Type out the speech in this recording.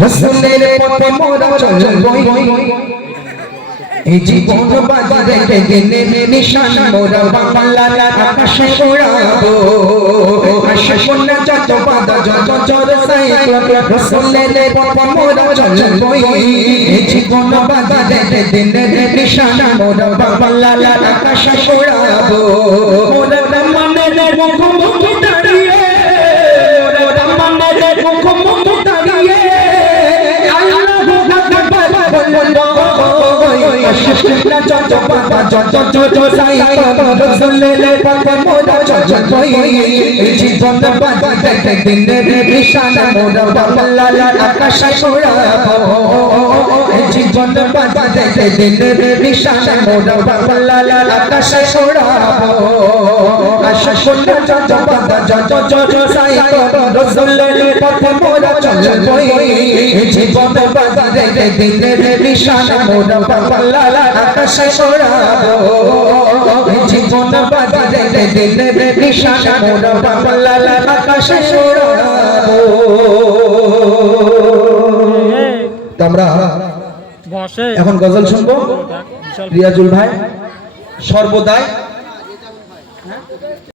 রসুলের পথে মোরা চলবই এই জীবন বাজারে দিনের নিশান মোরা বাংলার আকাশে ওড়াবো আকাশে যত বাধা যত জোর সাইক্লোন রসুলের পথে মোরা চলবই এই জীবন বাজারে দিনের নিশান মোরা বাংলার আকাশে ওড়াবো মোরা রহমানের মুখোমুখি দাঁড়িয়ে মোরা রহমানের মুখোমুখি দাঁড়িয়ে। জীবন জীবন বাজারে দিনের নিশান মোরা বাংলার আকাশে ওড়াবো আশা শুনে যত বাবা যত যত সাই রসুলের পথে মোরা চলবই জীবন বাজারে দিনের নিশান মোরা বাংলার আকাশে ওড়াবো জীবন বাজারে দিনের নিশান মোরা বাংলার আকাশে ওড়াবো আমরা এখন গজল শুনব। রিয়াজুল ভাই সর্বদাই।